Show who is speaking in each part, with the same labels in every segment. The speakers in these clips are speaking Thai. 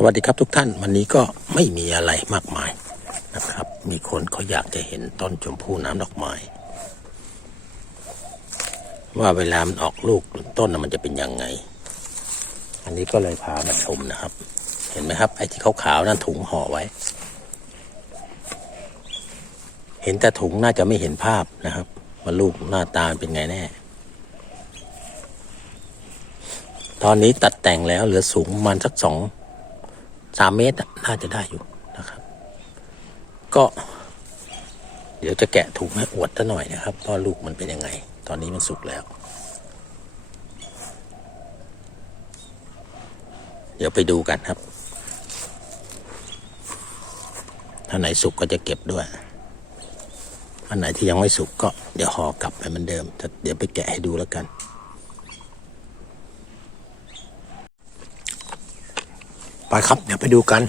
Speaker 1: สวัสดีครับทุกท่าน วันนี้ก็ไม่มีอะไรมากมายนะครับ มีคนเขาอยากจะเห็นต้นชมพู่น้ำดอกไม้ ว่าเวลามันออกลูกต้นมันจะเป็นยังไง อันนี้ก็เลยพามาชมนะครับ เห็นไหมครับ ไอ้ที่ขาวๆนั่นถุงห่อไว้ เห็นแต่ถุงน่าจะไม่เห็นภาพนะครับว่าลูกหน้าตาเป็นไงแน่ตอนนี้ตัดแต่งแล้วเหลือสูงประมาณสักสอง สามเมตรน่าจะได้อยู่นะครับ ก็ เดี๋ยวจะแกะถุงให้อวดซะหน่อยนะครับว่าลูกมันเป็นยังไง ตอนนี้มันสุกแล้ว เดี๋ยวไปดูกันครับ ถ้าไหนสุกก็จะเก็บด้วยอันไหนที่ยังไม่สุกก็เดี๋ยวห่อกลับไปเหมือนเดิมเดี๋ยวไปแกะให้ดูแล้วกัน ไปครับ เดี๋ยวไปดูกัน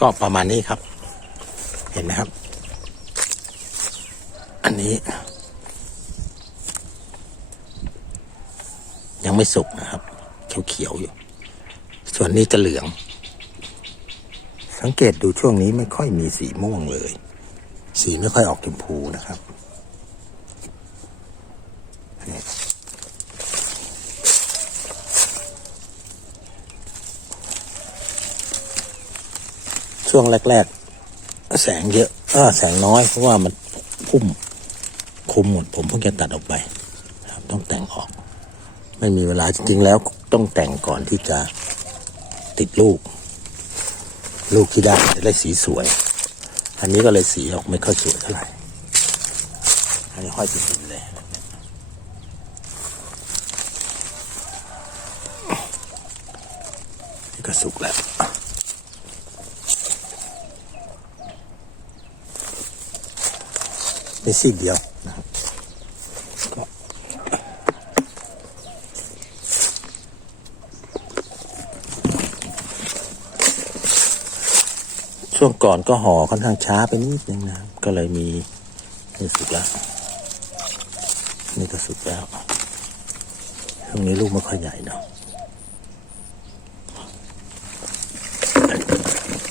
Speaker 1: ก็ประมาณนี้ครับ เห็นไหมครับ อันนี้ ยังไม่สุกนะครับ เขียวๆอยู่ ส่วนนี้จะเหลือง สังเกตดูช่วงนี้ไม่ค่อยมีสีม่วงเลย สีไม่ค่อยออกชมพูนะครับ ช่วงแรก ๆ แสงเยอะอแสงน้อยเพราะว่ามันพุ่มคุมหมดผมเพิ่งจะตัดออกไปครับ ต้องแต่งออก ไม่มีเวลาจริงๆแล้วต้องแต่งก่อนที่จะติดลูก ลูกที่ได้จะได้สีสวย อันนี้ก็เลยสีออกไม่ค่อยสวยเท่าไหร่อันนี้ห้อยติดๆเลยนี่ก็สุกแล้ว ซีกเดียวนะครับช่วงก่อนก็ห่อค่อนข้างช้าไปนิดนึงนะครับ ก็เลยมีนี่สุกแล้ว นี่ก็สุกแล้วช่วงนี้ลูกไม่ค่อยใหญ่เนาะ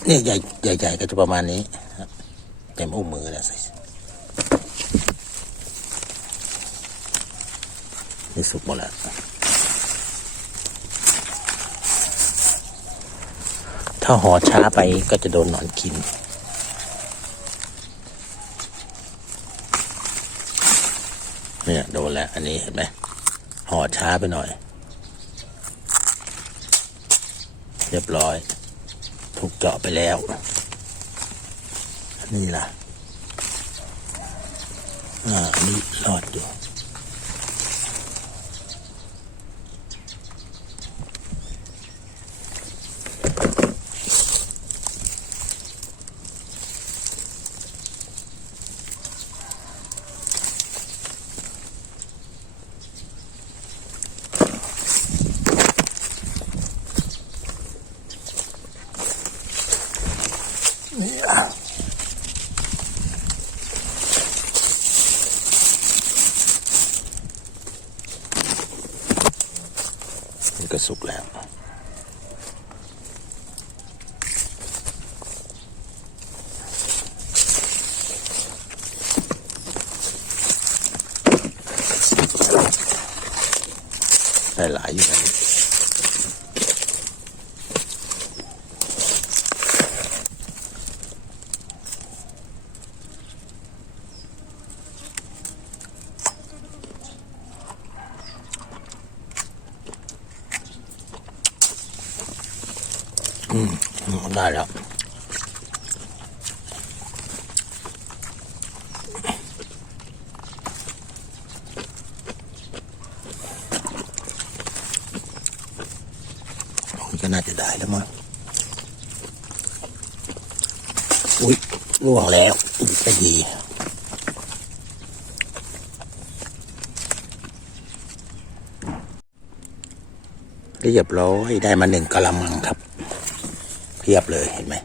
Speaker 1: เนี่ยใหญ่ใหญ่ๆก็จะประมาณนี้เต็มอุ้มมือแล้วส่ นี่สุกหมดแล้วถ้าห่อช้าไปก็จะโดนหนอนกินเนี่ยโดนแล้วอันนี้เห็นไหมห่อช้าไปหน่อย เรียบร้อย ถูกเจาะไปแล้ว นี่ล่ะ อ่านี่รอดอยู่ ก็สุกแล้ว ได้หลายอยู่นะอืม ได้แล้วก็น่าจะได้แล้วมั้งอุ้ยล่วงแล้วก็ดีเรียบร้อยได้มาหนึ่งกะละมังครับ พียบเลยเห็นไหม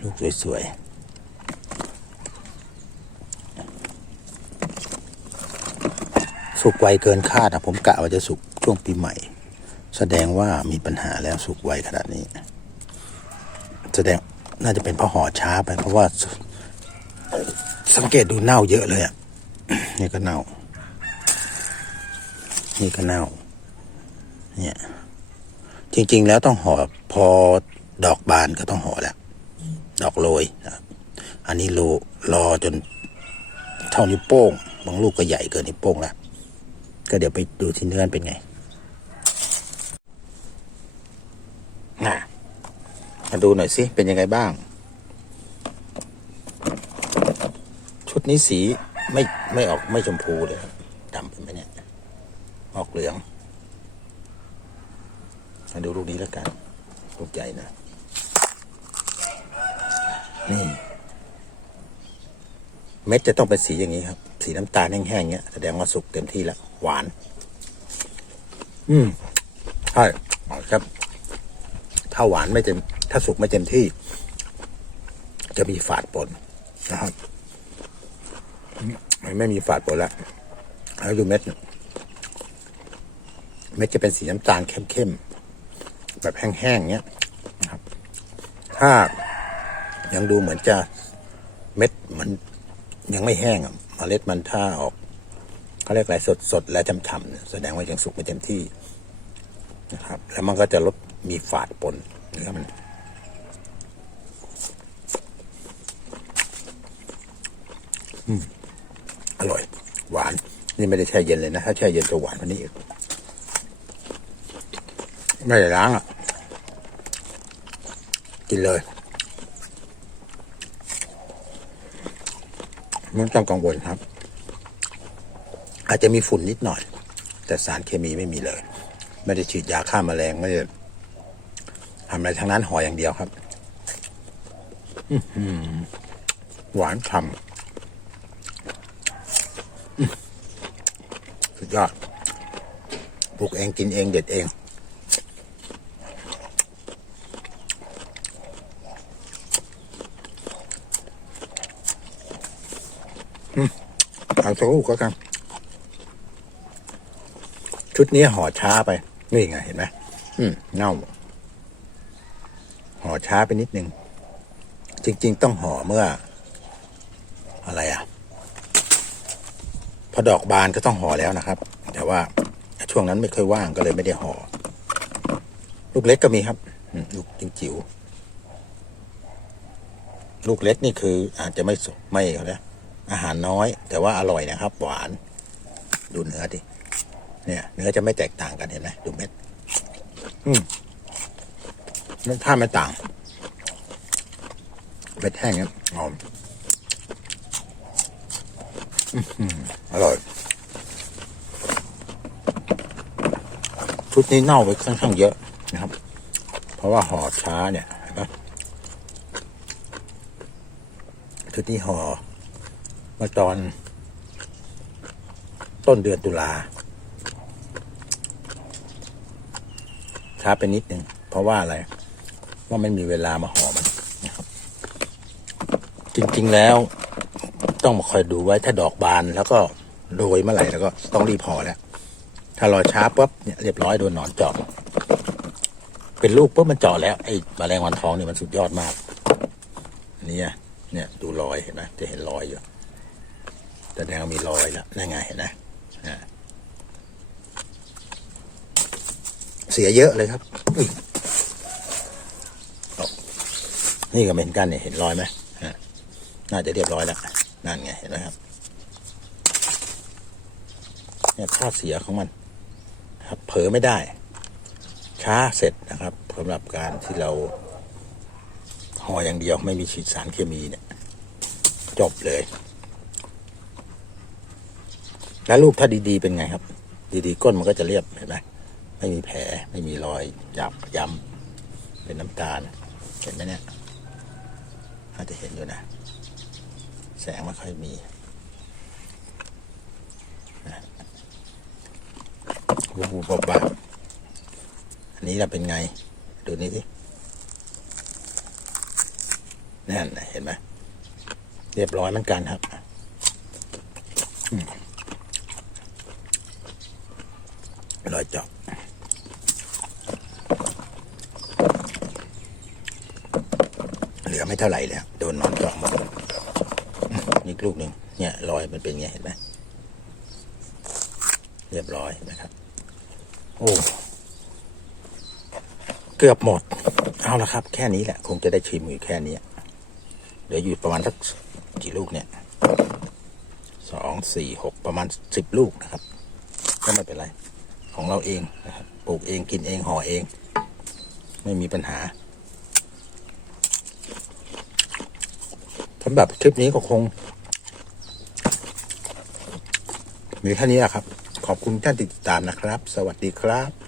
Speaker 1: ลูกสวยๆสุกไวเกินคาดนะผมกะว่าจะสุกช่วงปีใหม่ แสดงว่ามีปัญหาแล้วสุกไวขนาดนี้ แสดงน่าจะเป็นเพราะห่อช้าไป เพราะว่าสสังเกตดูเน่าเยอะเลยอะนี่ก็เน่า นี่ก็เน่า เนี่ย จริง ๆ แล้วต้องห่อพอดอกบานก็ต้องห่อแล้ว ดอกโรยอันนี้โลรอจนเท่านิ้วโป้ง บางลูกก็ใหญ่เกินนิ้วโป้งแล้วก็เดี๋ยวไปดูที่เนื้อเป็นไงน่ะมาดูหน่อยสิ เป็นยังไงบ้าง ชุดนี้สีไม่ไม่ออกไม่ชมพูเลยครับดำเป็นไหมเนี่ย ออกเหลือง มาดูลูกนี้แล้วกันลูกใหญ่นะ นี่ เม็ดจะต้องเป็นสีอย่างนี้ครับ สีน้ำตาลแห้งๆเงี้ยแสดงว่าสุกเต็มที่แล้ว หวาน อืมใช่ครับ ถ้าหวานไม่เต็ม ถ้าสุกไม่เต็มที่ จะมีฝาดปนนะครับไม่มีฝาดปนแล้วแล้วดูเม็ด เม็ดจะเป็นสีน้ำตาลเข้มๆ แบบแห้งๆเงี้ยครับ ถ้ายังดูเหมือนจะเม็ดเหมือนยังไม่แห้งอะเมล็ดมันถ้าออกเขาเรียกอะไรสดสดๆและฉ่ำๆแสดงว่ายังสุกไม่เต็มที่นะครับ แล้วมันก็จะลดมีฝาดปนเนื้อมันอืมอร่อย หวาน นี่ไม่ได้แช่เย็นเลยนะ ถ้าแช่เย็นจะหวานกว่านี้อีก ไม่ได้ล้างอะ กินเลยไม่ต้องกังวลครับ อาจจะมีฝุ่นนิดหน่อย แต่สารเคมีไม่มีเลย ไม่ได้ฉีดยาฆ่าแมลงไม่ได้ทำอะไรทั้งนั้นห่ออย่างเดียวครับหวานฉ่ำสุดยอดปลูกเองกินเองเด็ดเองาสักลูกก็กันชุดนี้ห่อช้าไป นี่ไงเห็นไหมอืมเน่าห่อช้าไปนิดนึง จริง ๆ ต้องห่อเมื่อ อะไรอะ พอดอกบานก็ต้องห่อแล้วนะครับ แต่ว่าช่วงนั้นไม่ค่อยว่างก็เลยไม่ได้ห่อลูกเล็กก็มีครับลูกจิ๋วลูกเล็กนี่คืออาจจะไม่ไม่เขาเรียก อาหารน้อย แต่ว่าอร่อยนะครับ หวาน ดูเนื้อดิเนี่ย เนื้อจะไม่แตกต่างกันเห็นไหมดูเม็ด อืมรสชาติไม่ต่าง
Speaker 2: เผ็ดแห้งเนี่ยหอมอร่อย ชุดนี้เน่าไปค่อนข้างเยอะนะครับ เพราะว่าห่อช้าเนี่ยเห็นปะชุดนี้ห่อ มื่อตอนต้นเดือนตุลาช้าไปนิดนึง เพราะว่าอะไร ว่าไม่มีเวลามาห่อมันนะครับ จริง ๆ แล้ว ต้องมาคอยดูไว้ถ้าดอกบานแล้วก็โรยเมื่อไหร่แล้วก็ต้องรีบห่อแล้ว ถ้ารอช้าปุ๊บเนี่ยเรียบร้อยโดนหนอนเจาะเป็นลูกปุ๊บมันเจาะแล้วไอ้แมลงวันทองเนี่ยมันสุดยอดมาก เนี่ย เนี่ยดูรอยเห็นไหมจะเห็นรอยอยู่ แต่แดงมีรอยแล้วนั่นไงเห็นไหมเสียเยอะเลยครับนี่ก็เหมือนกันเนี่ยเห็นรอยไหมน่าจะเรียบร้อยแล้วนั่นไงเห็นไหมครับเนี่ยข้อเสียของมัน ครับ เผลอไม่ได้ ช้าเสร็จนะครับสำหรับการที่เราห่ออย่างเดียวไม่มีฉีดสารเคมีเนี่ย จบเลย แล้วลูกถ้าดีๆเป็นไงครับ ดีๆ ก้นมันก็จะเรียบเห็นไหมไม่มีแผลไม่มีรอยหยับย้ำเป็นน้ำตาล เห็นไหมเนี่ยอาจจะเห็นอยู่นะ แสงไม่ค่อยมีบูบูบบบบอันนี้เราเป็นไง ดูนี่สินั่นเห็นไหมเรียบร้อยเหมือนกันครับ อืมรอยจาะเหลือไม่เท่าไหร่แล้วโดนนอนจาะหมดมนี่ลูกหนึ่งเนี่ยรอยมันเป็นไงเห็นไหมเรียบร้อยนะครับ โอ้เกือบหมด เอาละครับ แค่นี้แหละ คงจะได้ชิมอยู่แค่นี้เดี๋ยวอยู่ประมาณสักกี่ลูกเนี่ยสองสี่หกประมาณสิบลูกนะครับ ก็ไม่เป็นไร ของเราเองนะครับปลูกเองกินเองห่อเอง ไม่มีปัญหาสำหรับคลิปนี้ก็คง มีแค่นี้แหละครับ ขอบคุณท่านติดตามนะครับ สวัสดีครับ